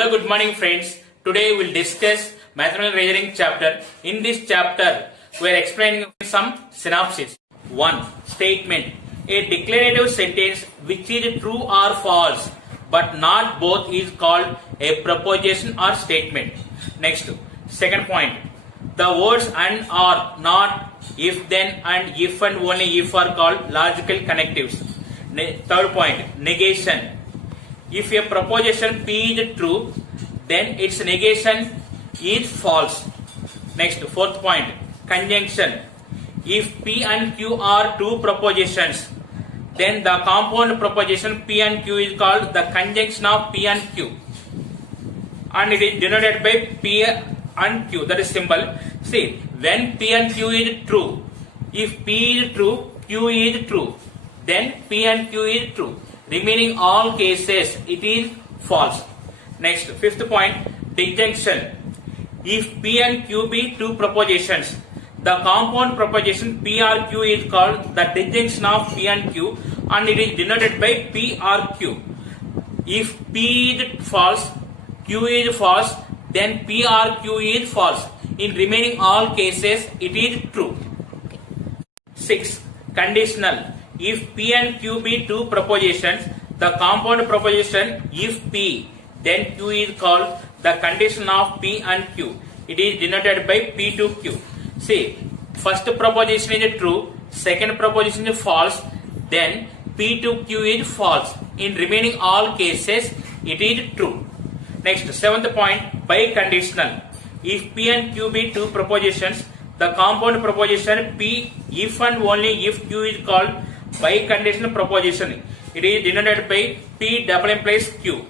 Hello, good morning friends. Today we will discuss mathematical reasoning chapter. In this chapter, we are explaining some synopsis. 1. Statement. A declarative sentence which is true or false but not both is called a proposition or statement. Next, second point. The words and, or, not, if, then, and if and only if are called logical connectives. Third point. Negation. If a proposition P is true, then its negation is false. Next, fourth point. Conjunction. If P and Q are two propositions, then the compound proposition P and Q is called the conjunction of P and Q, and it is denoted by P and Q. That is simple. See, when P and Q is true, if P is true, Q is true, then P and Q is true. Remaining all cases, it is false. Next, fifth point. Disjunction. If P and Q be two propositions, the compound proposition P or Q is called the disjunction of P and Q, and it is denoted by P or Q. If P is false, Q is false, then P or Q is false. In remaining all cases, it is true. 6. Conditional. If P and Q be two propositions, the compound proposition if P, then Q is called the condition of P and Q. It is denoted by P to Q. See, first proposition is true, second proposition is false, then P to Q is false. In remaining all cases, it is true. Next, seventh point. Biconditional. If P and Q be two propositions, the compound proposition P, if and only if Q is called biconditional proposition. It is denoted by P double implies Q.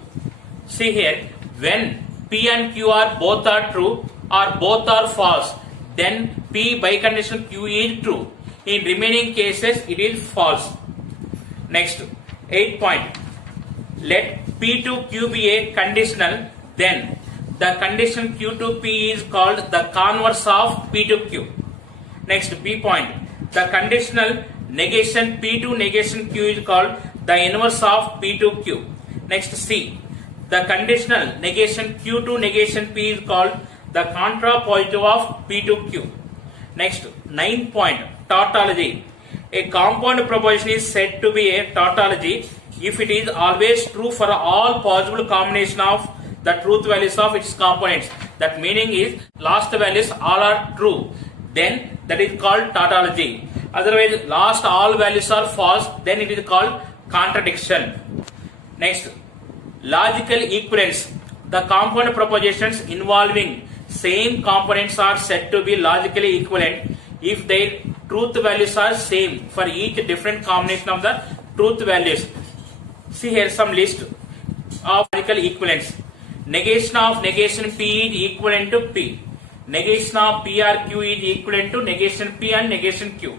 See here, when P and Q are both are true or both are false, then P biconditional Q is true. In remaining cases, it is false. Next, 8th point. Let P to Q be a conditional, then the condition Q to P is called the converse of P to Q. Next, B point. The conditional negation P to negation Q is called the inverse of P to Q. Next, C. The conditional negation Q to negation P is called the contrapositive of P to Q. Next, 9th point. Tautology. A compound proposition is said to be a tautology if it is always true for all possible combination of the truth values of its components. That meaning is last values all are true, then that is called tautology. Otherwise, last all values are false, then it is called contradiction. Next, logical equivalence. The compound propositions involving same components are said to be logically equivalent if their truth values are same for each different combination of the truth values. See here some list of logical equivalence. Negation of negation P is equivalent to P. Negation of P or Q is equivalent to negation P and negation Q.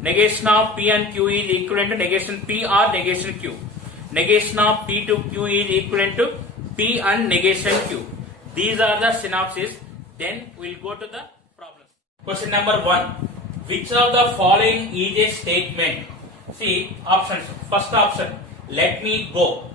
Negation of P and Q is equivalent to negation P or negation Q. Negation of P to Q is equivalent to P and negation Q. These are the synopsis. Then we will go to the problems. Question number 1. Which of the following is a statement? See options. First option, let me go.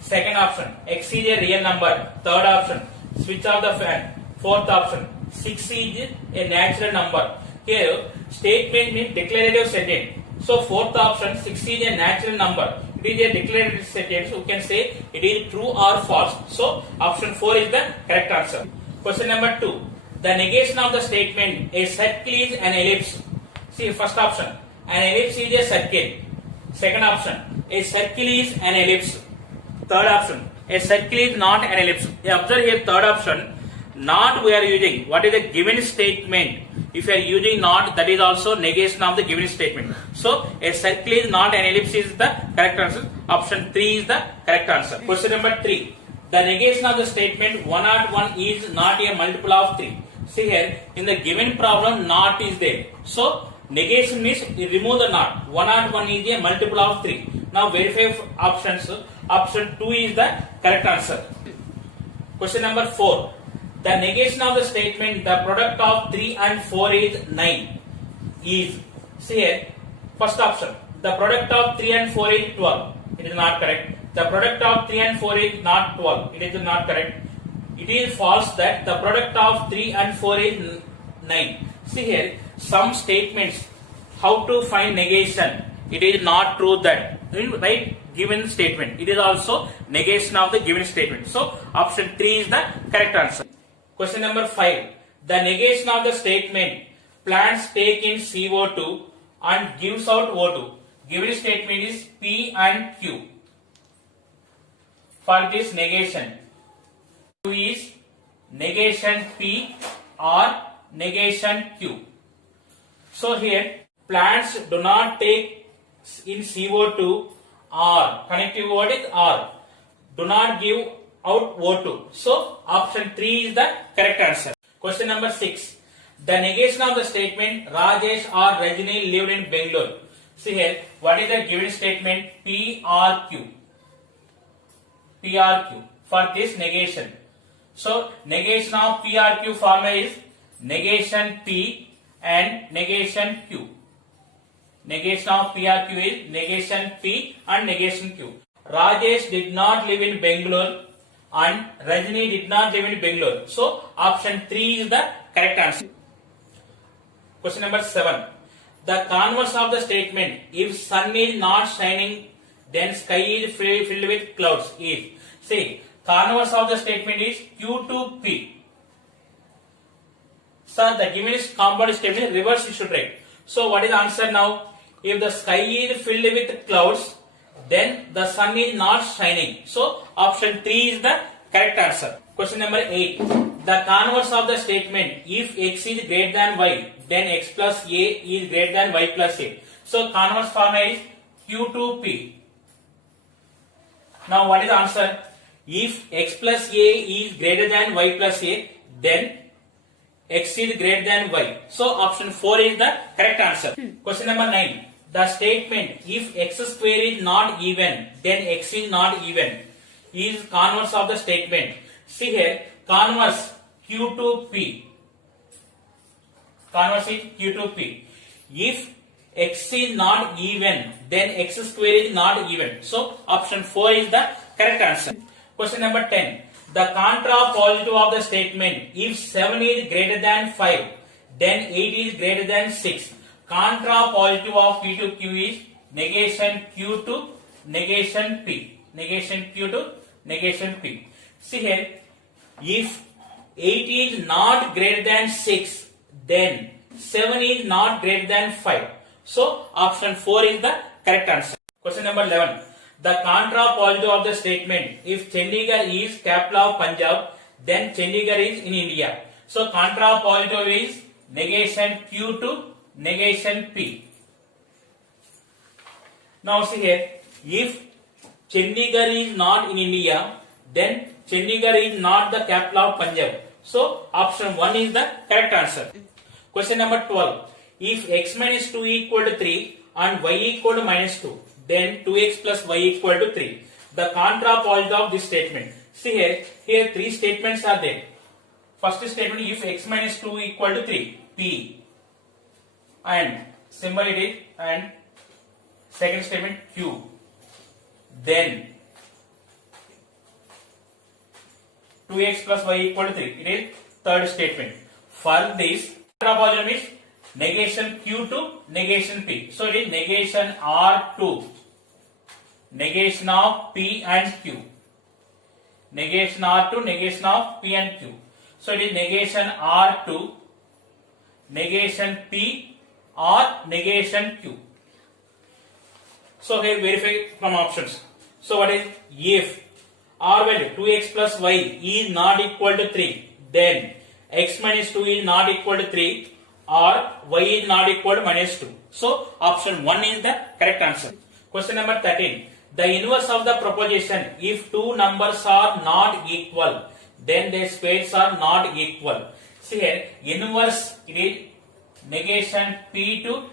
Second option, X is a real number. Third option, switch off the fan. Fourth option, 6 is a natural number. Here, statement means declarative sentence. So, fourth option, 6 is a natural number. It is a declarative sentence. We can say it is true or false. So, option 4 is the correct answer. Question number 2. The negation of the statement, a circle is an ellipse. See, first option, an ellipse is a circle. Second option, a circle is an ellipse. Third option, a circle is not an ellipse. Observe here third option, not we are using. What is the given statement? If you are using not, that is also negation of the given statement. So, a circle is not an ellipse is the correct answer. Option 3 is the correct answer. Question number 3. The negation of the statement 101 is not a multiple of 3. See here, in the given problem, not is there. So, negation means remove the not. 101 is a multiple of 3. Now, verify options. Option 2 is the correct answer. Question number 4. The negation of the statement the product of 3 and 4 is 9 is, see here, first option, the product of 3 and 4 is 12. It is not correct. The product of 3 and 4 is not 12. It is not correct. It is false that the product of 3 and 4 is 9. See here, some statements, how to find negation. It is not true that, right, given statement. It is also negation of the given statement. So, option 3 is the correct answer. Question number 5. The negation of the statement, plants take in CO2 and gives out O2. Given statement is P and Q. For this negation, Q is negation P or negation Q. So here, plants do not take in CO2 or connective word is or, do not give out O2. So option 3 is the correct answer. Question number 6. The negation of the statement Rajesh or Rajini lived in Bangalore. See here, what is the given statement P or Q? P or Q. For this negation. So negation of P or Q formula is negation P and negation Q. Negation of P or Q is negation P and negation Q. Rajesh did not live in Bangalore and Rajini did not live in Bangalore. So option 3 is the correct answer. Question number 7. The converse of the statement, if sun is not shining, then sky is filled with clouds is. See, converse of the statement is Q to P. Sir, the given is compound statement, reverse you should write. So what is the answer now? If the sky is filled with clouds, then the sun is not shining. So option 3 is the correct answer. Question number 8. The converse of the statement, if x is greater than y, then x plus a is greater than y plus a. So converse formula is Q to P. Now what is the answer? If x plus a is greater than y plus a, then x is greater than y. So option 4 is the correct answer. Question number 9. The statement, if x square is not even, then x is not even, is converse of the statement. See here, converse Q to P. Converse is Q to P. If x is not even, then x square is not even. So option 4 is the correct answer. Question number 10. The contra positive of the statement, if 7 is greater than 5, then 8 is greater than 6. Contra positive of P to Q is negation Q to negation P. Negation Q to negation P. See here, if 8 is not greater than 6, then 7 is not greater than 5. So option 4 is the correct answer. Question number 11. The contra positive of the statement, if Chandigarh is capital of Punjab, then Chandigarh is in India. So contra positive is negation Q to negation P. Now see here, if Chandigarh is not in India, then Chandigarh is not the capital of Punjab. So option 1 is the correct answer. Question number 12. If x minus 2 equal to 3 and y equal to minus 2, then 2x plus y equal to 3. The contra positive of this statement. See here 3 statements are there. First statement, if x minus 2 equal to 3, P, and symbol it is, and second statement Q. Then 2x plus y equal to 3. It is third statement. For this, contra positive is negation Q to negation P. So it is negation R2. Negation of P and Q. Negation R2, negation of P and Q. So it is negation R2, negation P or negation Q. So here verify from options. So what is, if R value 2x plus y is not equal to 3, then x minus 2 is not equal to 3 or y is not equal to minus 2. So option 1 is the correct answer. Question number 13. The inverse of the proposition, if two numbers are not equal, then their squares are not equal. See here, inverse it is negation P to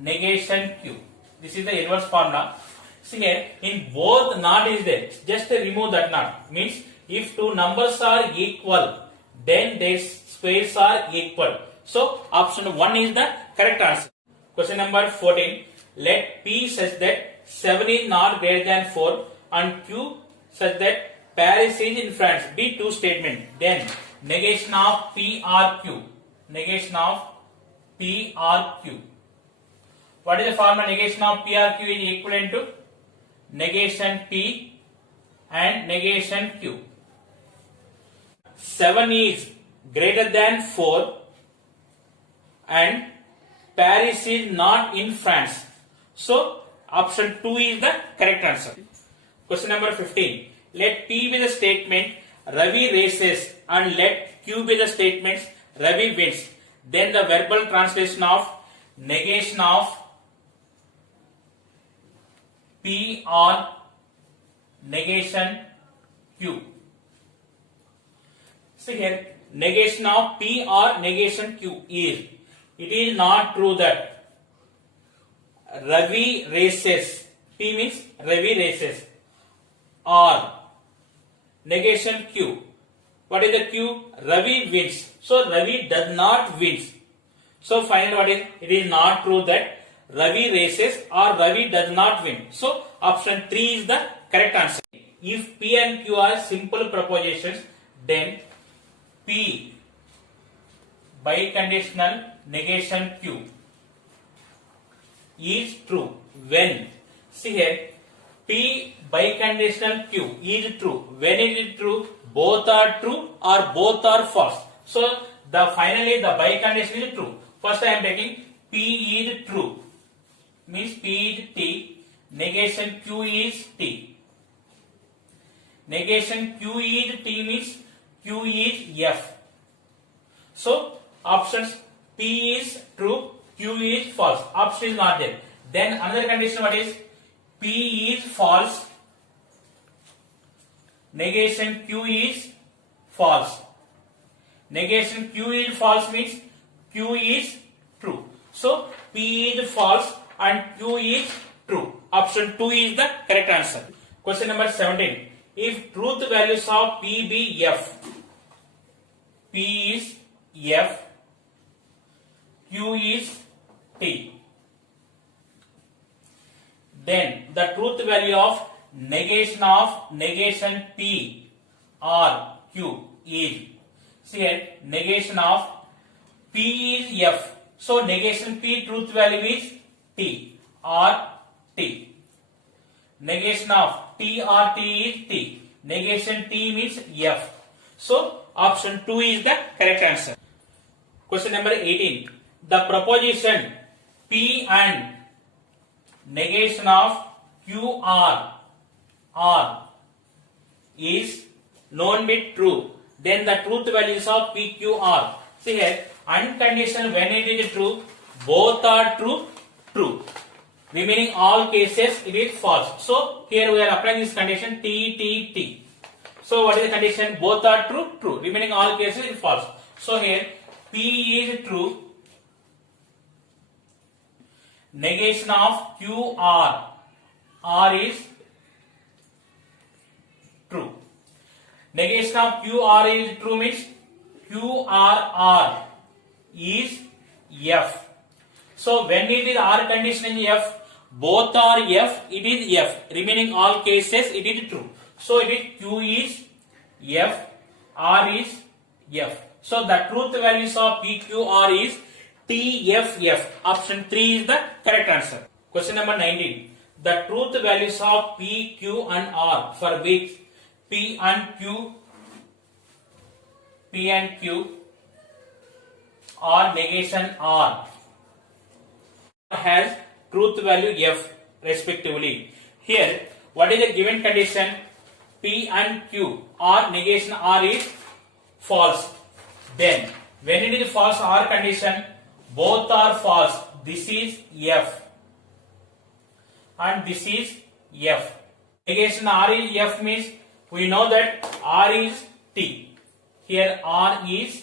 negation Q. This is the inverse formula. See here, in both not is there. Just remove that not. Means if two numbers are equal, then their squares are equal. So option 1 is the correct answer. Question number 14. Let P such that 7 is not greater than 4 and Q such that Paris is in France. B, true statement. Then negation of P or Q. Negation of P or Q. What is the formula? Negation of P or Q is equivalent to negation P and negation Q. 7 is greater than 4 and Paris is not in France. So option 2 is the correct answer. Question number 15. Let P be the statement Ravi races and let Q be the statements Ravi wins. Then the verbal translation of negation of P or negation Q. See here, negation of P or negation Q is, it is not true that Ravi races, P means Ravi races, or negation Q. What is the Q? Ravi wins. So Ravi does not win. So finally what is? It is not true that Ravi races or Ravi does not win. So option 3 is the correct answer. If P and Q are simple propositions, then P biconditional negation Q is true when, see here, P biconditional Q is true when it is true both are true or both are false. So the finally the biconditional is true. First I am taking P is true, means P is T, negation Q is T. Negation Q is T means Q is F. So options P is true, Q is false. Option is not there. Then another condition, what is? P is false, negation Q is false. Negation Q is false means Q is true. So P is false and Q is true. Option 2 is the correct answer. Question number 17. If truth values of P be F, P is F, Q is T, then the truth value of negation P or Q is, see here, negation of P is F. So negation P truth value is T or T. Negation of T or T is T. Negation T means F. So option 2 is the correct answer. Question number 18. The proposition P and negation of Q R is known to be true. Then the truth values of P, Q, R. See here, unconditional when it is true, both are true, true. Remaining all cases it is false. So here we are applying this condition T, T, T. So what is the condition? Both are true, true. Remaining all cases it is false. So here P is true, negation of Q, R is true. Negation of Q, R is true means Q, R is F. So when it is R condition in F, both are F, it is F. Remaining all cases it is true. So it is Q is F, R is F. So the truth values of P, Q, R is T, F, F. Option 3 is the correct answer. Question number 19. The truth values of P, Q and R for which P and Q or negation R has truth value F respectively. Here, what is the given condition? P and Q or negation R is false. Then, when it is false R condition, both are false. This is F and this is F. Negation R is F means we know that R is T. Here R is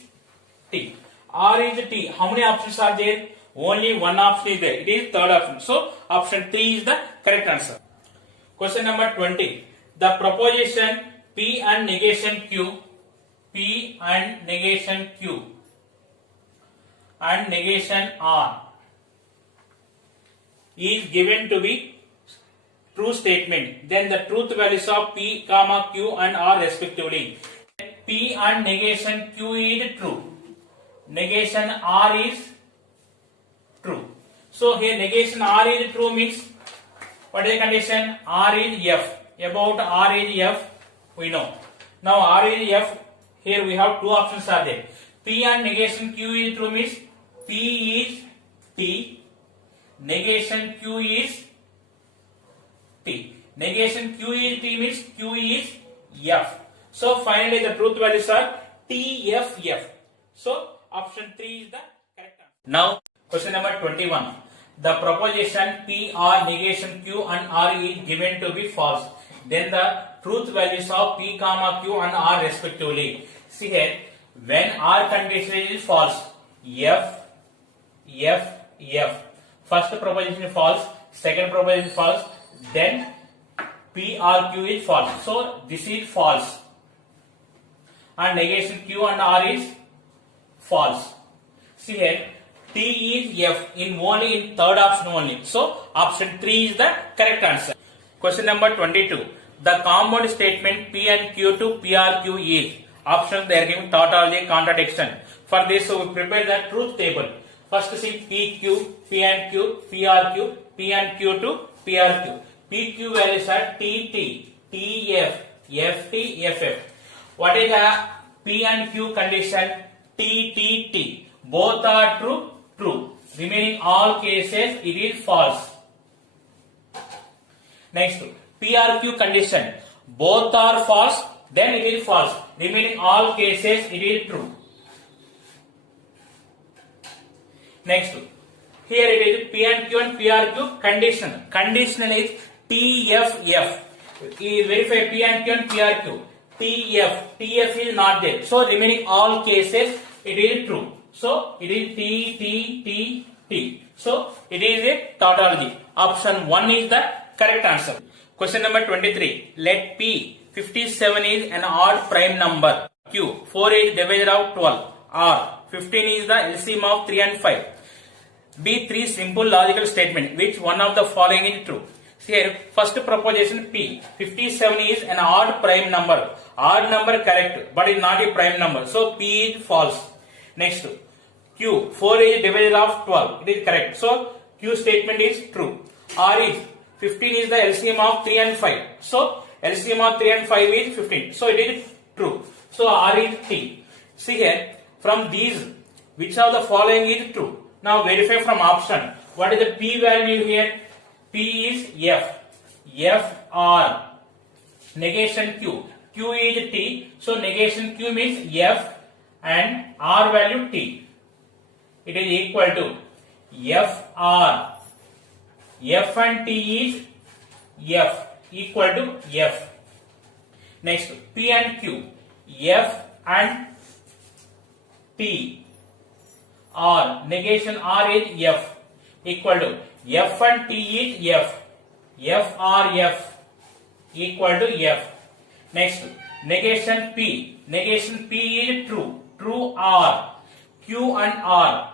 T. R is T. How many options are there? Only one option is there. It is third option. So option 3 is the correct answer. Question number 20. The proposition P and negation Q, P and negation Q and negation R is given to be true statement, then the truth values of P, comma, Q and R respectively. P and negation Q is true. Negation R is true. So here negation R is true means what is the condition? R is F. About R is F we know. Now R is F. Here we have two options are there. P and negation Q is true means P is T. Negation Q is T. Negation Q is T means Q is F. So finally the truth values are T, F, F. So option 3 is the correct answer. Now question number 21. The proposition P or negation Q and R is given to be false. Then the truth values of P, comma, Q and R respectively. See here, when R condition is false, F, F, F. First proposition is false, second proposition is false, then P or Q is false. So this is false. And negation Q and R is false. See here, T is F in third option only. So option 3 is the correct answer. Question number 22. The compound statement P and Q to PRQ is. Option they are giving tautology contradiction. For this we prepare the truth table. First see PQ, P and Q, PRQ, P and Q to PRQ. PQ values are TT, TF, FT, FF. What is the P and Q condition? TTT. Both are true, true. Remaining all cases it is false. Next, PRQ condition. Both are false, then it is false. Remaining all cases it is true. Next, here it is P and Q and PRQ condition. Conditional is TFF. Verify P and Q and PRQ. TF is not there. So remaining all cases it is true. So it is T. So it is a tautology. Option 1 is the correct answer. Question number 23. Let P 57 is an odd prime number. Q 4 is divisor of 12. R 15 is the LCM of 3 and 5. B 3 simple logical statement. Which one of the following is true? Here first proposition P 57 is an odd prime number. Odd number correct, but is not a prime number. So P is false. Next, Q 4 is divisor of 12. It is correct. So Q statement is true. R is 15 is the LCM of 3 and 5. So LCM of 3 and 5 is 15. So it is true. So R is T. See here, from these, which of the following is true? Now verify from option. What is the P value here? P is F. F R. Negation Q. Q is T. So negation Q means F and R value T. It is equal to F R. F and T is F equal to F. Next, P and Q. F and T. R. Negation R is F equal to F and T is F. F R F equal to F. Next, negation P. Negation P is true. True R. Q and R.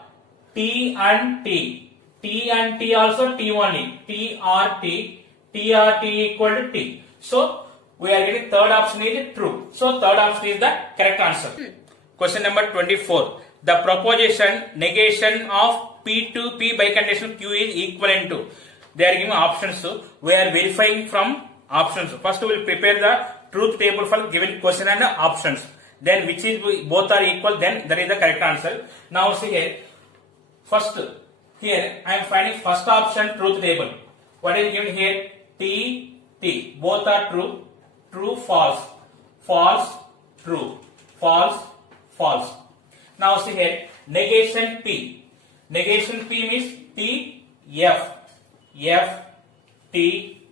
T and T. T and T also T only. T R T. T R T equal to T. So we are getting third option is true. So third option is the correct answer. Question number 24. The proposition negation of P to P by condition Q is equivalent to. They are giving options. So we are verifying from options. First we will prepare the truth table for given question and options. Then which is both are equal, then that is the correct answer. Now see here. First, here I am finding first option truth table. What is given here? T, T. Both are true. True, false. False, true. False, false. Now see here. Negation P. Negation P means T, F. F, T,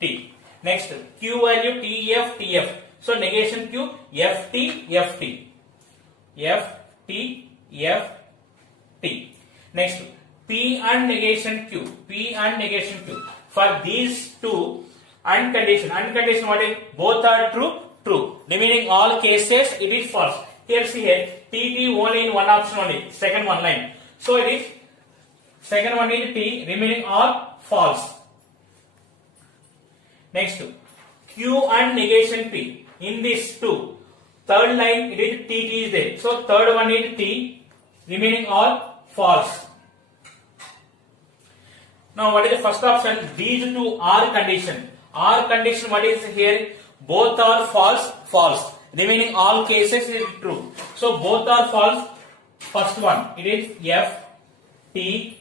T. Next, Q value T, F, T, F. So negation Q, F, T, F, T. F, T, F, T. Next, P and negation Q. P and negation Q. For these two, unconditioned. Unconditioned what is? Both are true, true. Remaining all cases, it is false. Here see here, T only in one option only. Second one line. So it is, second one is T, remaining all false. Next, Q and negation P. In this two, third line it is T is there. So third one is T, remaining all false. Now what is the first option? These two are condition. Are condition, what is here? Both are false, false. Remaining all cases is true. So both are false. First one, it is F, T,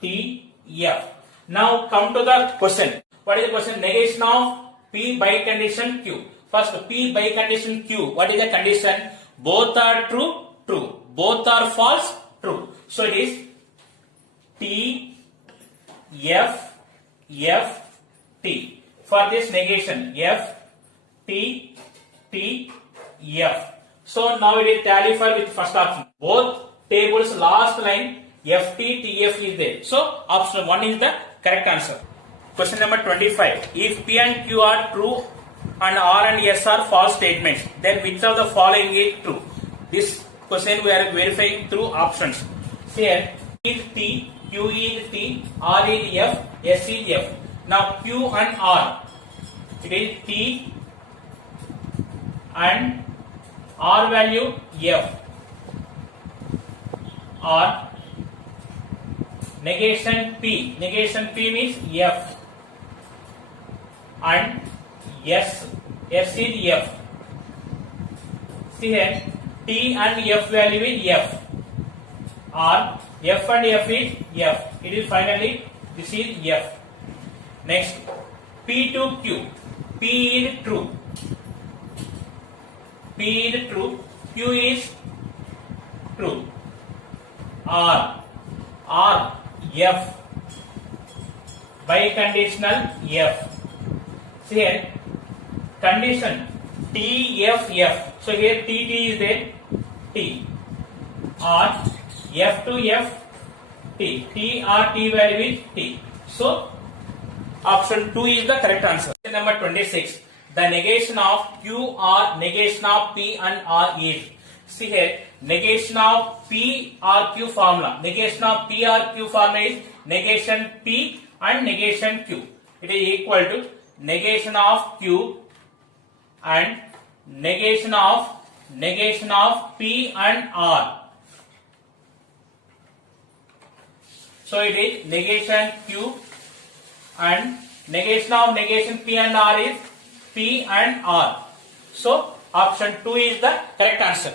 T, F. Now come to the question. What is the question? Negation of P by condition Q. First, P by condition Q. What is the condition? Both are true, true. Both are false, true. So it is T, F, F, T. For this negation, F, T, T, F. So now it is tally for with first option. Both tables last line F, T, T, F is there. So option 1 is the correct answer. Question number 25. If P and Q are true and R and S are false statements, then which of the following is true? This question we are verifying through options. Here is T, Q is T, R is F, S is F. Now Q and R, it is T and R value F. R negation P. Negation P means F. And S. S is F. See here, T and F value is F. R. F and F is F. It is finally, this is F. Next, P to Q. P is true. P is true. Q is true. R. R. F. Biconditional F. See here, condition T, F, F. So here T, T is there. T. R. F to F. T. T, R, T value is T. So option 2 is the correct answer. Question number 26. The negation of Q or negation of P and R is. See here, negation of P or Q formula. Negation of P or Q formula is negation P and negation Q. It is equal to negation of Q and negation of P and R. So it is negation Q and negation P and R is P and R. So option 2 is the correct answer.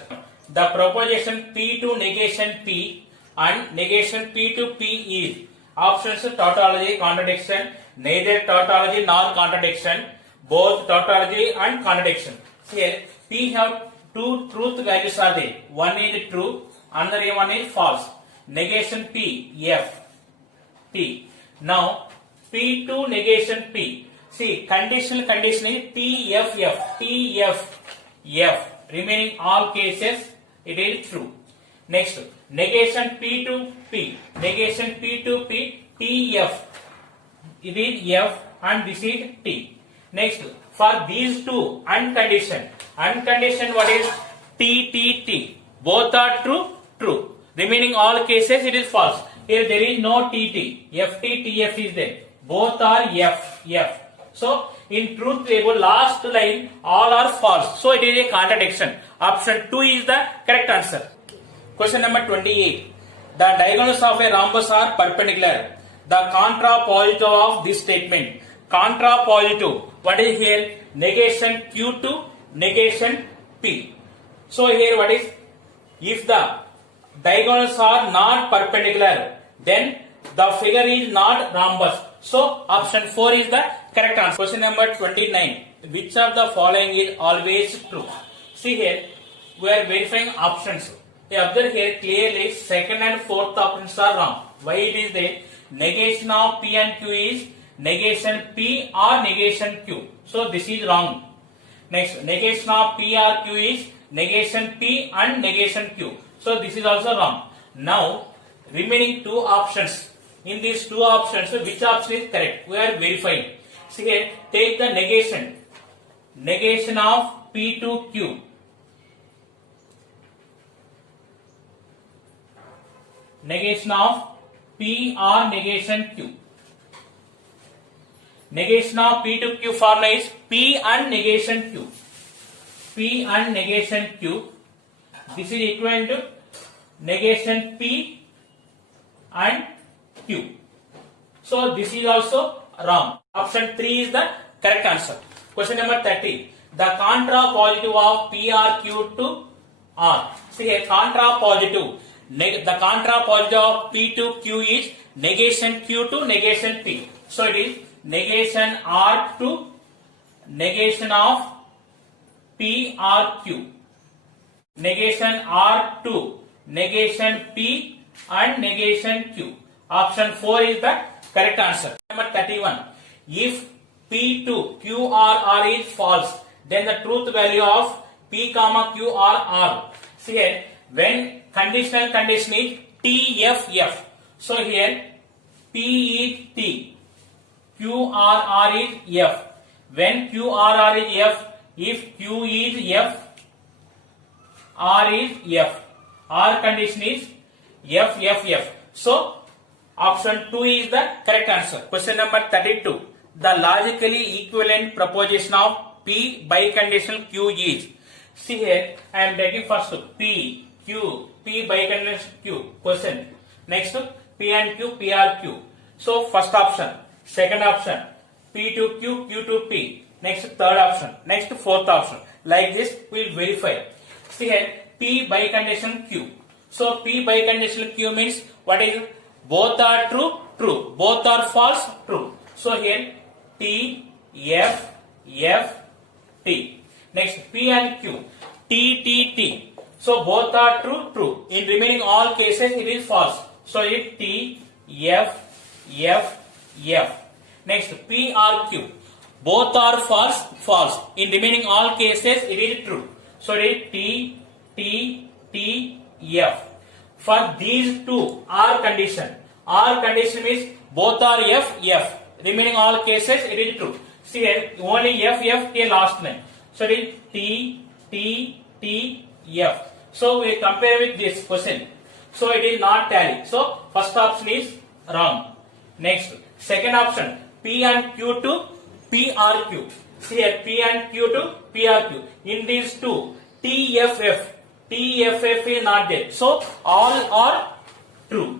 The proposition P to negation P and negation P to P is. Options tautology, contradiction, neither tautology nor contradiction, both tautology and contradiction. Here P have two truth values are there. One is true, another one is false. Negation P, F, T. Now P to negation P. See, conditional condition is T, F, F, T, F, F. Remaining all cases it is true. Next, negation P to P. Negation P to P, T, F. It is F and this is T. Next, for these two, unconditioned. Unconditioned, what is T, T, T? Both are true, true. Remaining all cases it is false. Here there is no T, T. F, T, T, F is there. Both are F, F. So in truth table last line all are false. So it is a contradiction. Option 2 is the correct answer. Question number 28. The diagonals of a rhombus are perpendicular. The contrapositive of this statement. Contrapositive. What is here? Negation Q to negation P. So here what is? If the diagonals are not perpendicular, then the figure is not rhombus. So option 4 is the correct answer. Question number 29. Which of the following is always true? See here, we are verifying options. You observe here clearly second and fourth options are wrong. Why it is there? Negation of P and Q is negation P or negation Q. So this is wrong. Next, negation of P or Q is negation P and negation Q. So this is also wrong. Now remaining two options. In these two options, which option is correct? We are verifying. See here, take the negation. Negation of P to Q. Negation of P or negation Q. Negation of P to Q formula is P and negation Q. P and negation Q. This is equivalent to negation P and Q. So this is also wrong. Option 3 is the correct answer. Question number 30. The contrapositive of P or Q to R. See here, contrapositive. The contrapositive of P to Q is negation Q to negation P. So it is negation R to negation of P or Q. Negation R to negation P and negation Q. Option 4 is the correct answer. Number 31. If P to Q or R is false, then the truth value of P comma Q or R. See here, when conditional condition is TFF. So here P is T, Q or R is F. When Q or R is F, if Q is F, R is F. R condition is FFF. So option 2 is the correct answer. Question number 32. The logically equivalent proposition of P biconditional Q is. See here, I am taking first P, Q, P biconditional Q. Question. Next P and Q, P R Q. So first option, second option, P to Q, Q to P. Next third option, next fourth option. Like this we will verify. See here, P biconditional Q. So P biconditional Q means what is? Both are true, true. Both are false, true. So here T, F, F, T. Next P and Q. T, T, T. So both are true, true. In remaining all cases it is false. So it T, F, F, F. Next P or Q. Both are false, false. In remaining all cases it is true. So it is T, T, T, F. For these two R condition. R condition means both are F, F. Remaining all cases it is true. See here, only F, F, T last name. So it is T, T, T, F. So we compare with this question. So it is not tally. So first option is wrong. Next, second option, P and Q to P R Q. See here, P and Q to P R Q. In these two, TFF. TFF is not there. So all are true.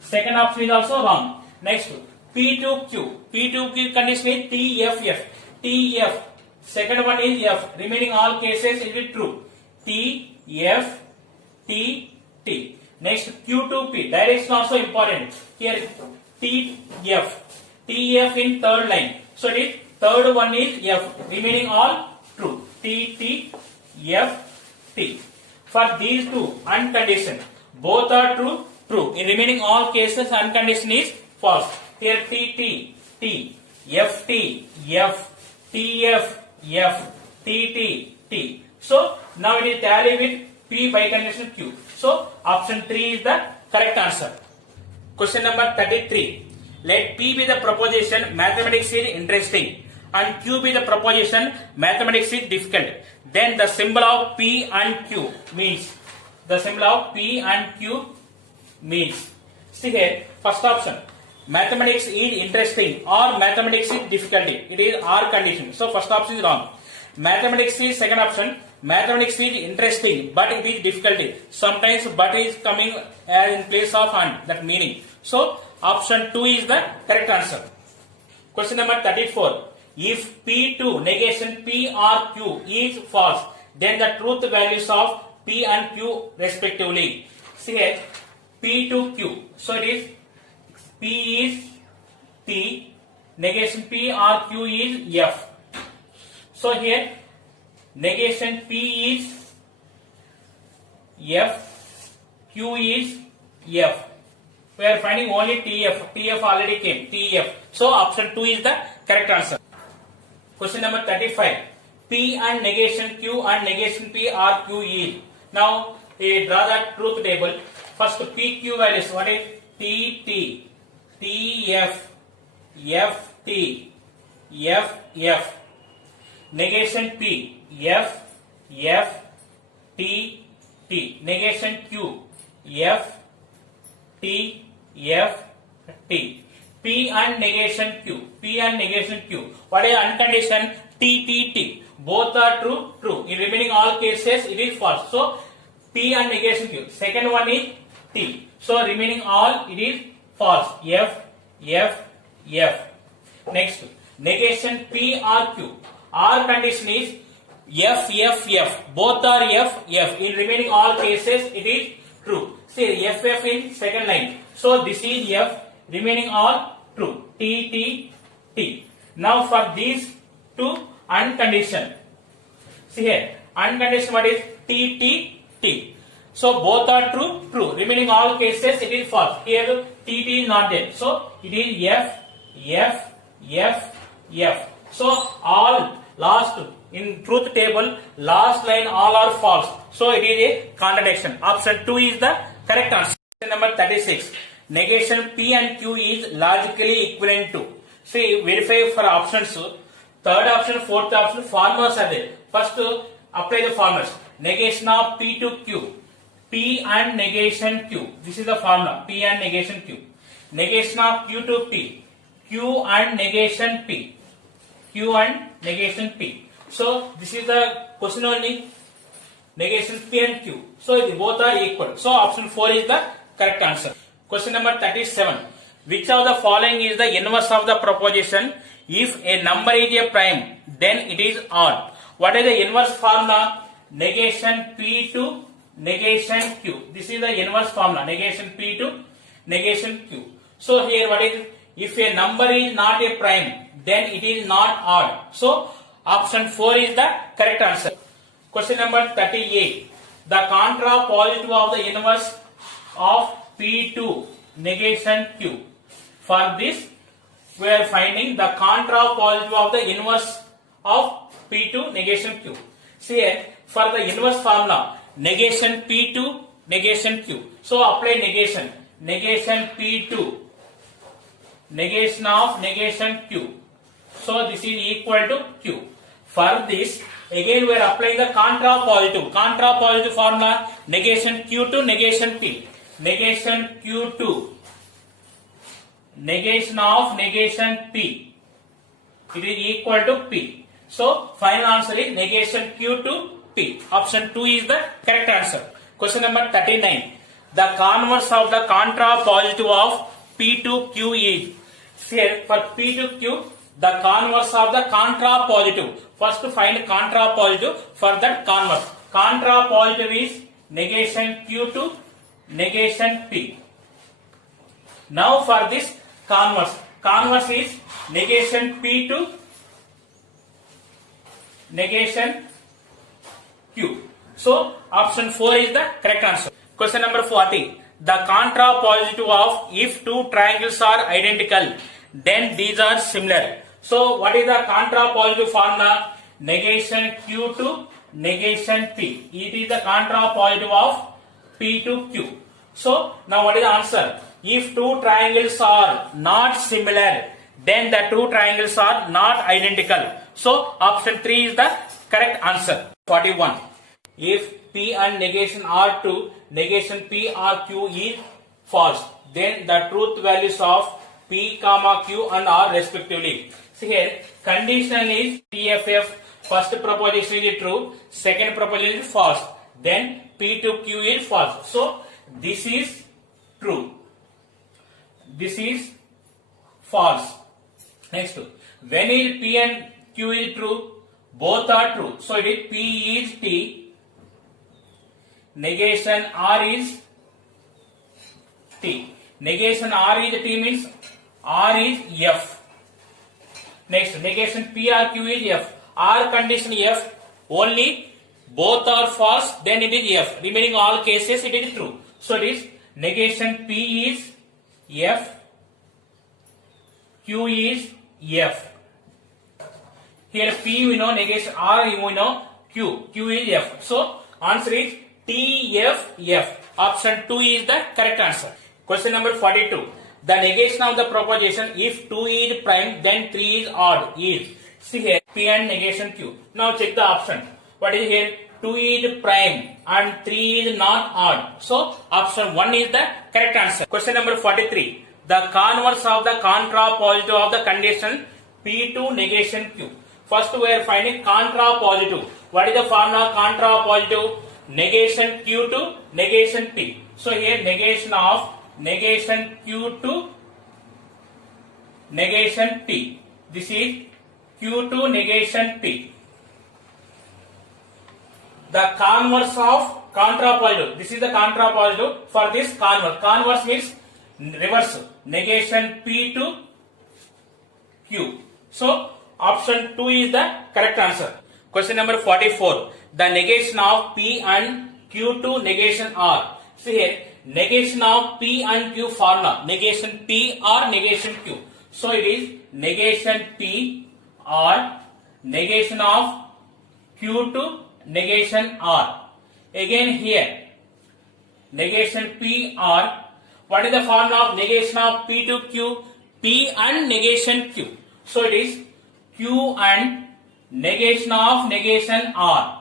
Second option is also wrong. Next, P to Q. P to Q condition is TFF. TF. Second one is F. Remaining all cases it is true. T, F, T, T. Next, Q to P. Direction also important. Here T, F. T, F in third line. So it is third one is F. Remaining all true. T, T, F, T. For these two unconditioned, both are true, true. In remaining all cases unconditioned is false. Here T, T, T, F, T, F, T, F, F, T, T, T. So now it is tally with P biconditional Q. So option 3 is the correct answer. Question number 33. Let P be the proposition mathematics is interesting and Q be the proposition mathematics is difficult. Then the symbol of P and Q means. The symbol of P and Q means. See here, first option. Mathematics is interesting or mathematics is difficulty. It is R condition. So first option is wrong. Mathematics is second option. Mathematics is interesting but it is difficulty. Sometimes but is coming as in place of and, that meaning. So option 2 is the correct answer. Question number 34. If P2 negation P or Q is false, then the truth values of P and Q respectively. See here, P to Q. So it is P is T, negation P or Q is F. So here negation P is F, Q is F. We are finding only TF. TF already came. TF. So option 2 is the correct answer. Question number 35. P and negation Q and negation P are Q is. Now we draw the truth table. First PQ values. What is TT, TF, FT, FF. Negation P, F, F, T, T. Negation Q, F, T, F, T. P and negation Q. P and negation Q. What is the uncondition? T, T, T. Both are true, true. In remaining all cases, it is false. So, P and negation Q. Second one is T. So, remaining all, it is false. F, F, F. Next, negation P or Q. Our condition is F, F, F. Both are F, F. In remaining all cases, it is true. See, F, F in second line. So, this is F. Remaining all true. T, T, T. Now, for these two unconditioned. See here, unconditioned what is T, T, T. So, both are true, true. Remaining all cases, it is false. Here, T, T is not there. So, it is F, F, F, F. So, all last in truth table, last line all are false. So, it is a contradiction. Option 2 is the correct answer. Question number 36. Negation P and Q is logically equivalent to. See, verify for options. Third option, fourth option, formulas are there. First, apply the formulas. Negation of P to Q. P and negation Q. This is the formula. P and negation Q. Negation of Q to P. Q and negation P. Q and negation P. So, this is the question only. Negation P and Q. So, both are equal. So, option 4 is the correct answer. Question number 37. Which of the following is the inverse of the proposition? If a number is a prime, then it is odd. What is the inverse formula? Negation P to negation Q. This is the inverse formula. Negation P to negation Q. So here what is? If a number is not a prime, then it is not odd. So option 4 is the correct answer. Question number 38. The contrapositive of the inverse of P2 negation Q. For this, we are finding the contrapositive of the inverse of P2 negation Q. See here, for the inverse formula, negation P2 negation Q. So apply negation. Negation P2 negation of negation Q. So this is equal to Q. For this, again we are applying the contrapositive. Contrapositive formula, negation Q to negation P. Negation Q2 negation of negation P. It is equal to P. So final answer is negation Q to P. Option 2 is the correct answer. Question number 39. The converse of the contrapositive of P to Q is. Here for P to Q, the converse of the contrapositive. First find contrapositive, for that converse. Contrapositive is negation Q to negation P. Now for this converse. Converse is negation P to negation Q. So option 4 is the correct answer. Question number 40. The contrapositive of if two triangles are identical, then these are similar. So what is the contrapositive formula? Negation Q to negation P. It is the contrapositive of P to Q. So now what is the answer? If two triangles are not similar, then the two triangles are not identical. So option 3 is the correct answer. 41. If P and negation R2, negation P or Q is false, then the truth values of P, Q and R respectively. See here, conditional is TFF. First proposition is true, second proposition is false. Then P to Q is false. So this is true. This is false. Next, when is P and Q is true? Both are true. So it is P is T. Negation R is T. Negation R is T means R is F. Next, negation P or Q is F. R condition F, only both are false, then it is F. Remaining all cases, it is true. So it is negation P is F, Q is F. Here P we know, negation R we know, Q is F. So answer is T, F, F. Option 2 is the correct answer. Question number 42. The negation of the proposition if 2 is prime, then 3 is odd is. See here, P and negation Q. Now check the option. What is here? 2 is prime and 3 is not odd. So option 1 is the correct answer. Question number 43. the converse of the contrapositive of the condition P2 negation Q. First we are finding contrapositive. What is the formula contrapositive? Negation Q to negation P. So here negation Q to negation P. This is Q to negation P. The converse of contrapositive. This is the contrapositive for this converse. Converse means reverse. Negation P to Q. So option 2 is the correct answer. Question number 44. The negation of P and Q to negation R. See here, negation of P and Q formula. Negation P or negation Q. So it is negation P or negation of Q to negation R. Again here, negation P or what is the formula of negation of P to Q? P and negation Q. So it is Q and negation of negation R.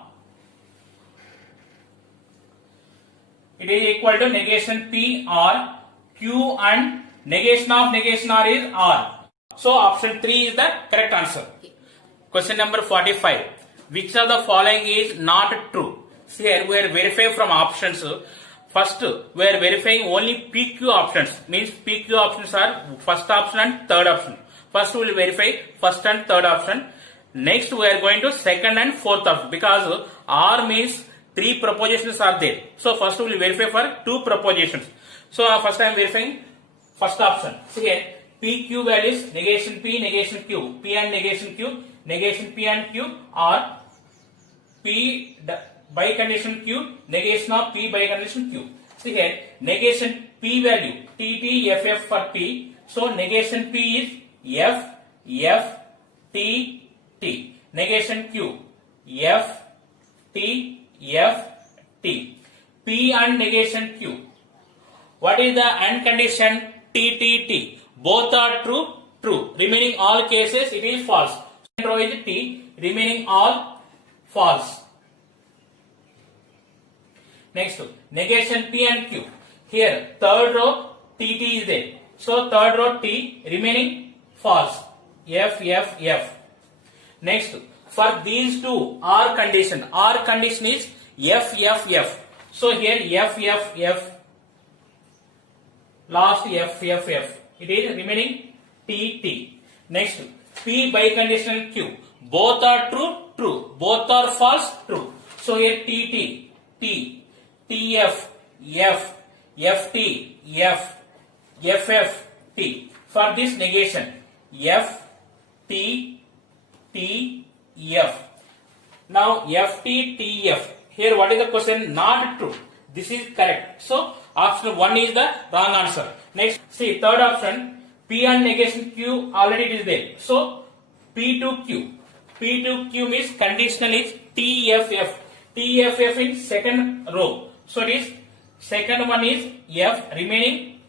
It is equal to negation P or Q and negation of negation R is R. So option 3 is the correct answer. Question number 45. Which of the following is not true? See here we are verifying from options. First we are verifying only PQ options. Means PQ options are first option and third option. First we will verify first and third option. Next we are going to second and fourth option, because R means 3 propositions are there. So first we will verify for 2 propositions. So first I am verifying first option. See here, PQ values negation P, negation Q, P and negation Q, negation P and Q, or P by condition Q, negation of P by condition Q. See here, negation P value TT FF for P. So negation P is F F T T. Negation Q F T F T. P and negation Q. What is the AND condition? T T T. Both are true, true. Remaining all cases it is false. Second row is T. Remaining all false. Next negation P and Q. Here third row T T is there. So third row T remaining false. F F F. Next for these two R condition. R condition is F F F. So here F F F. Last F F F. It is remaining T T. Next P by conditional Q. Both are true, true. Both are false, true. So here T T T T F F F T F F F T. For this negation F T T F. Now F T T F. Here what is the question? Not true. This is correct. So option 1 is the wrong answer. Next, see third option, P and negation Q already it is there. So P to Q. P to Q means conditional is TFF. TFF in second row. So it is second one is F remaining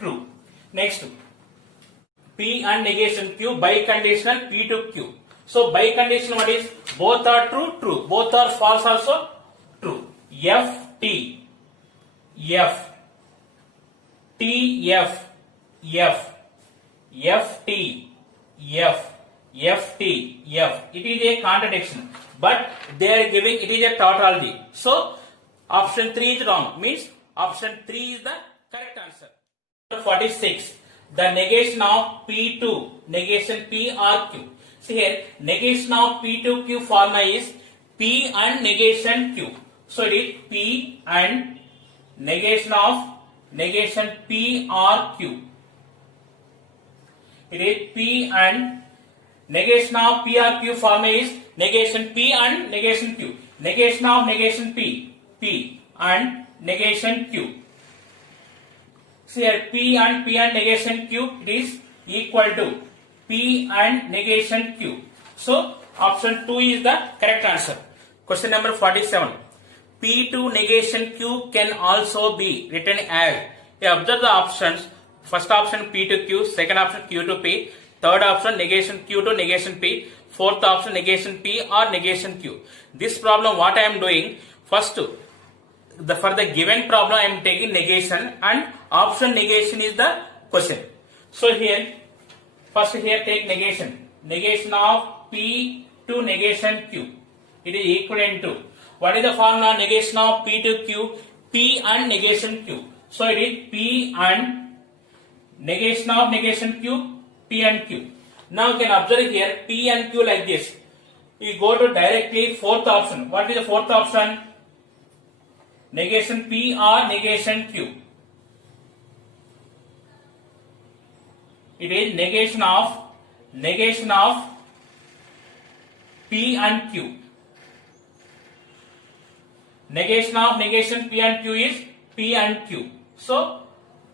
true. Next, P and negation Q biconditional P to Q. So biconditional what is? Both are true, true. Both are false also true. F T F T F F F T F F T F. It is a contradiction, but they are giving it is a tautology. So option 3 is wrong. Means option 3 is the correct answer. 46. The negation of P2 negation P or Q. See here, negation of P to Q formula is P and negation Q. So it is P and negation of negation P or Q. It is P and negation of P or Q formula is negation P and negation Q. Negation of negation P, P and negation Q. See here, P and negation Q, it is equal to P and negation Q. So option 2 is the correct answer. Question number 47. P2 negation Q can also be written as. Observe the options. First option P to Q, second option Q to P, third option negation Q to negation P, fourth option negation P or negation Q. This problem what I am doing, first for the given problem I am taking negation, and option negation is the question. So here, first here take negation. Negation of P to negation Q. It is equivalent to, what is the formula negation of P to Q? P and negation Q. So it is P and negation of negation Q, P and Q. Now you can observe here P and Q like this. We go to directly fourth option. What is the fourth option? Negation P or negation Q. It is negation of P and Q. Negation of negation P and Q is P and Q. So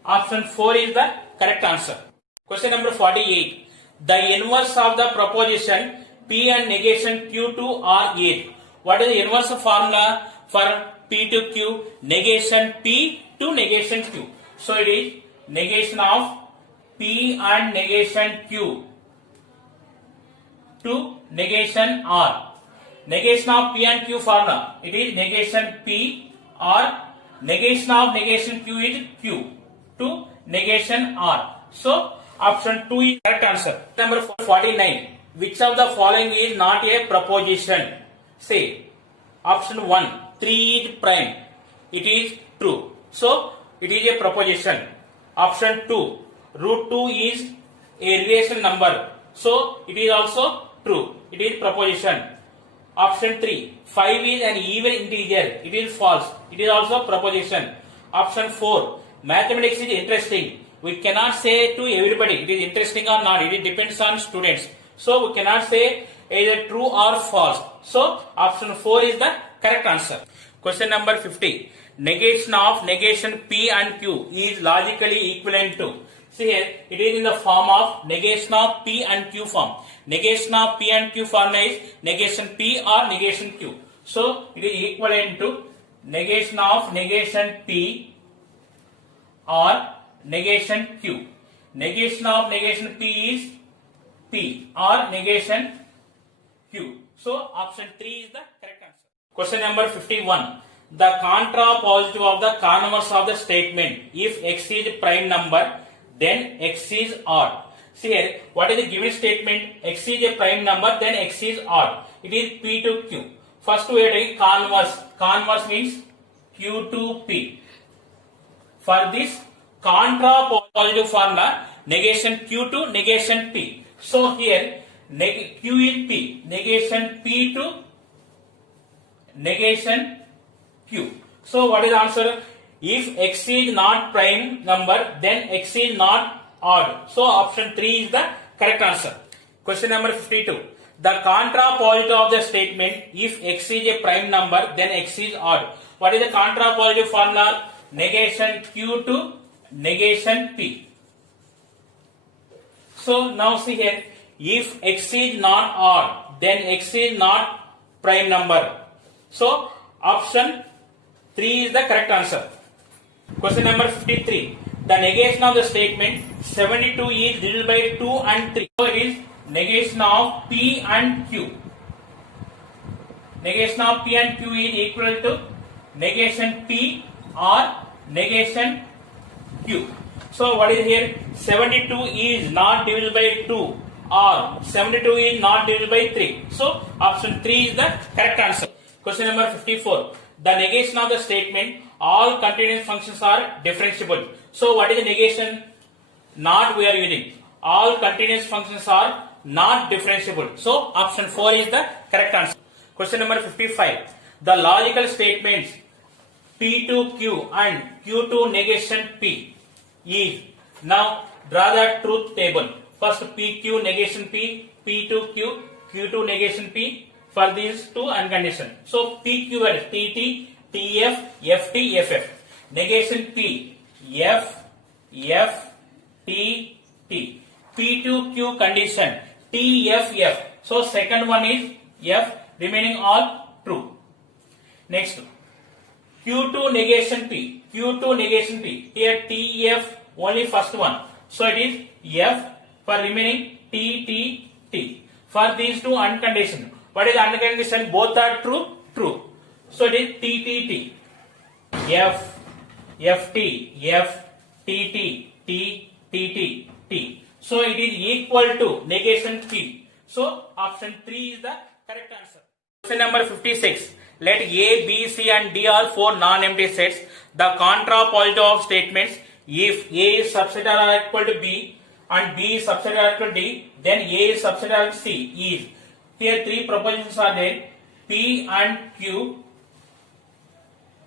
option 4 is the correct answer. Question number 48. The inverse of the proposition P and negation Q2 are 8. What is the inverse formula for P to Q? Negation P to negation Q. So it is negation of P and negation Q to negation R. Negation of P and Q formula, it is negation P or negation of negation Q is Q to negation R. So option 2 is correct answer. Number 49. Which of the following is not a proposition? Say option 1, 3 is prime. It is true. So it is a proposition. Option 2, root 2 is a relation number. So it is also true. It is proposition. Option 3, 5 is an even integer. It is false. It is also proposition. Option 4, mathematics is interesting. We cannot say to everybody it is interesting or not. It depends on students. So we cannot say either true or false. So option 4 is the correct answer. Question number 50. Negation of negation P and Q is logically equivalent to. See here, it is in the form of negation of P and Q form. Negation of P and Q formula is negation P or negation Q. So it is equivalent to negation of negation P or negation Q. Negation of negation P is P or negation Q. So option 3 is the correct answer. Question number 51. The contrapositive of the converse of the statement. If X is prime number, then X is odd. See here, what is the given statement? X is a prime number, then X is odd. It is P to Q. First we are doing converse. Converse means Q to P. For this contrapositive formula, negation Q to negation P. So here Q is P, negation P to negation Q. So what is the answer? If X is not prime number, then X is not odd. So option 3 is the correct answer. Question number 52. The contrapositive of the statement, if X is a prime number, then X is odd. What is the contrapositive formula? Negation Q to negation P. So now see here, if X is not odd, then X is not prime number. So option 3 is the correct answer. Question number 53. The negation of the statement 72 is divided by 2 and 3. So it is negation of P and Q. Negation of P and Q is equal to negation P or negation Q. So what is here? 72 is not divided by 2 or 72 is not divided by 3. So option 3 is the correct answer. Question number 54. The negation of the statement, all continuous functions are differentiable. So what is the negation? Not we are using. All continuous functions are not differentiable. So option 4 is the correct answer. Question number 55. The logical statements P to Q and Q to negation P is. Now draw the truth table. First PQ negation P, P to Q, Q to negation P for these two unconditioned. So PQ is TT, TF, FT, FF. Negation P, F, F, T, T. P to Q condition, T, F, F. So second one is F, remaining all true. Next, Q to negation P, Q to negation P. Here T, F, only first one. So it is F for remaining T, T, T. For these two unconditioned. What is unconditioned? Both are true, true. So it is T, T, T. F, F, T, F, T, T, T, T T T. So it is equal to negation P. So option 3 is the correct answer. Question number 56. Let A, B, C and D are four non-empty sets. The contrapositive of statements, if A is subset are equal to B and B is subset are equal to D, then A is subset are C is. Here three propositions are there, P and Q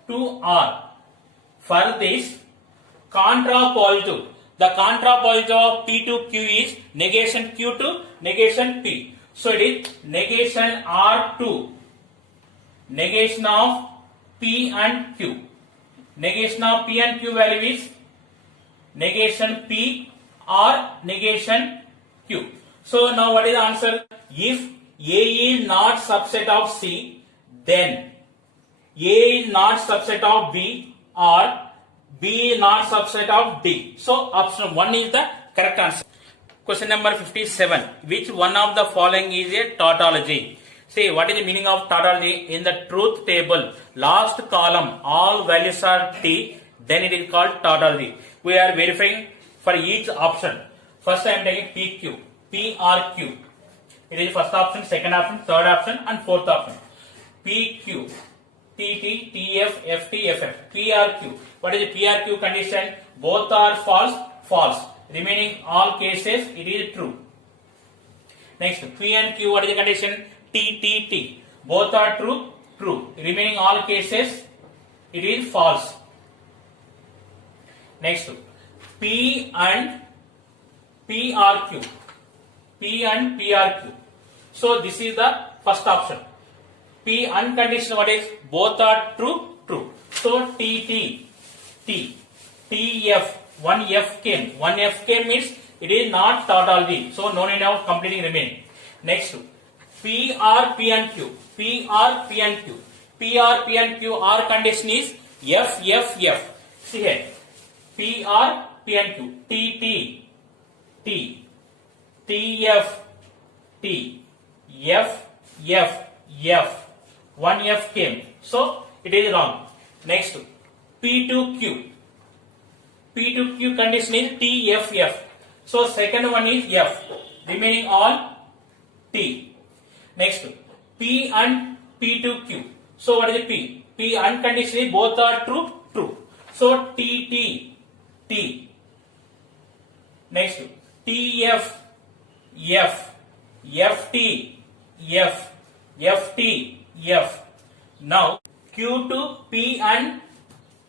to R. For this contrapositive, the contrapositive of P to Q is negation Q to negation P. So it is negation R to negation of P and Q. Negation of P and Q value is negation P or negation Q. So now what is the answer? If A is not subset of C, then A is not subset of B or B is not subset of D. So option 1 is the correct answer. Question number 57. Which one of the following is a tautology? See, what is the meaning of tautology? In the truth table, last column, all values are T, then it is called tautology. We are verifying for each option. First I am taking PQ, PRQ. It is first option, second option, third option and fourth option. PQ, TT, TF, FT, FF. PRQ. What is the PRQ condition? Both are false, false. Remaining all cases, it is true. Next, P and Q, what is the condition? T, T, T. Both are true, true. Remaining all cases, it is false. Next, P and PRQ. P and PRQ. So this is the first option. P unconditional, what is? Both are true, true. So T, T, T. TF, one F came. One F came means it is not tautology. So no need of completing remaining. Next, P, R, P and Q. P, R, P and Q. P, R, P and Q. R condition is F, F, F. See here. P, R, P and Q. T, T, T. T, F, T. F, F, F. One F came. So it is wrong. Next, P to Q. P to Q condition is T, F, F. So second one is F. Remaining all T. Next, P and P to Q. So what is the P? P unconditionally both are true, true. So T, T, T. Next, T, F, F. F, T, F. F, T, F. Now Q to P and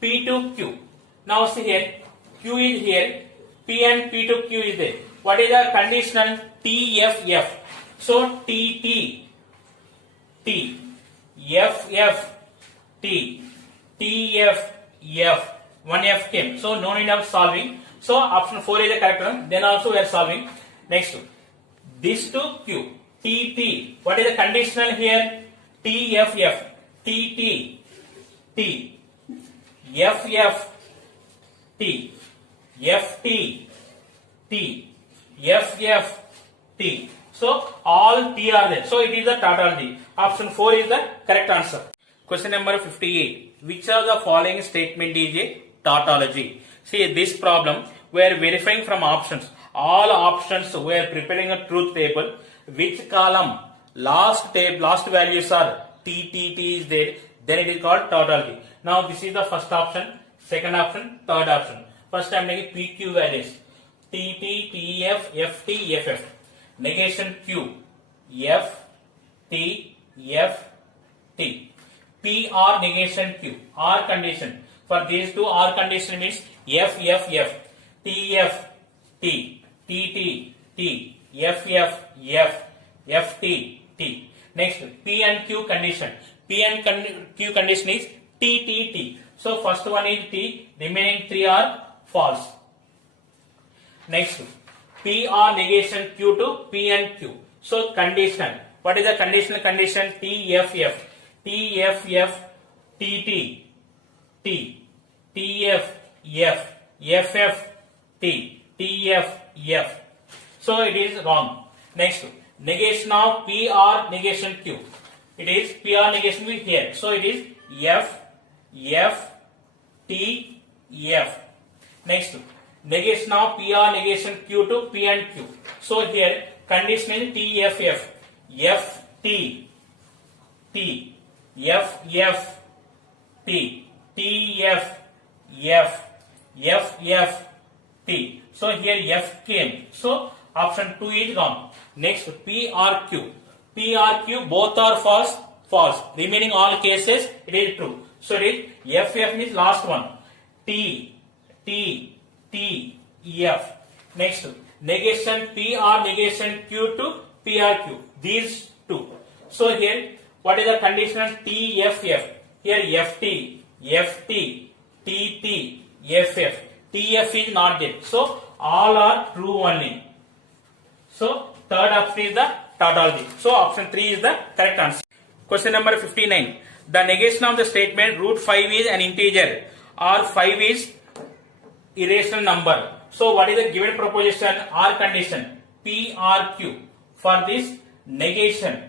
P to Q. Now see here, Q is here, P and P to Q is there. What is the conditional? T, F, F. So T, T, T, F, F, T, T, F, F. One F came. So no need of solving. So option 4 is the correct one. Then also we are solving. Next, this to Q. T, T. What is the conditional here? T, F, F. T, T, T. F, F, T. F, T, T. F, F, T. So all T are there. So it is the tautology. Option 4 is the correct answer. Question number 58. Which of the following statement is a tautology? See this problem, we are verifying from options. All options we are preparing a truth table. Which column last values are T, T, T is there, then it is called tautology. Now this is the first option, second option, third option. First I am taking PQ values. T, T, T, F, F, T, F, F. Negation Q. F, T, F, T. P, R, negation Q. R condition. For these two, R condition means F, F, F. T, F, T. T, T, T. F, F, F. F, T, T. Next, P and Q condition. P and Q condition is T, T, T. So first one is T. Remaining three are false. Next, P, R, negation Q to P and Q. So conditional. What is the conditional condition? T, F, F. T, F, F. T, T. T. T, F, F. F, F. T. T, F, F. So it is wrong. Next, negation of P, R, negation Q. It is P, R, negation Q here. So it is F, F, T, F. Next, negation of P or negation Q to P and Q. So here condition is TFF, FT, T, FF, T, TF, F, FF, T. So here F came. So option 2 is gone. Next P or Q. P or Q both are false. False. Remaining all cases it is true. So it is FF is last one. T, T, T, F. Next negation P or negation Q to P or Q. These two. So here what is the conditional TFF? Here FT, FT, TT, FF. TF is not there. So all are true only. So third option is the tautology. So option 3 is the correct answer. Question number 59. The negation of the statement root 5 is an integer or 5 is irrational number. So what is the given proposition or condition P or Q for this negation?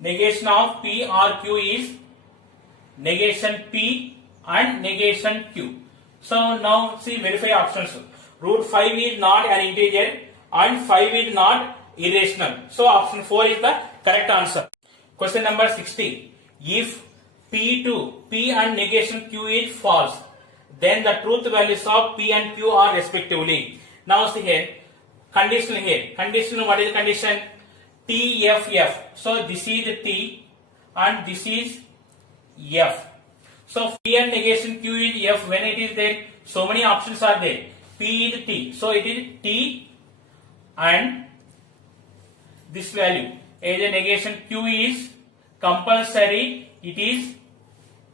Negation of P or Q is negation P and negation Q. So now see verify options. Root 5 is not an integer and 5 is not irrational. So option 4 is the correct answer. Question number 60. If P and negation Q is false, then the truth values of P and Q are respectively. Now see here, conditional here. Conditional, what is the condition? TFF. So this is T and this is F. So P and negation Q is F. When it is there, so many options are there. P is T. So it is T and this value. As a negation Q is compulsory, it is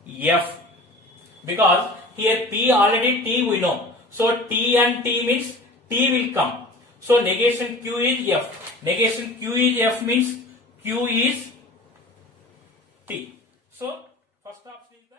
F. Because here P already T we know. So T and T means T will come. So negation Q is F. Negation Q is F means Q is T. So first option is the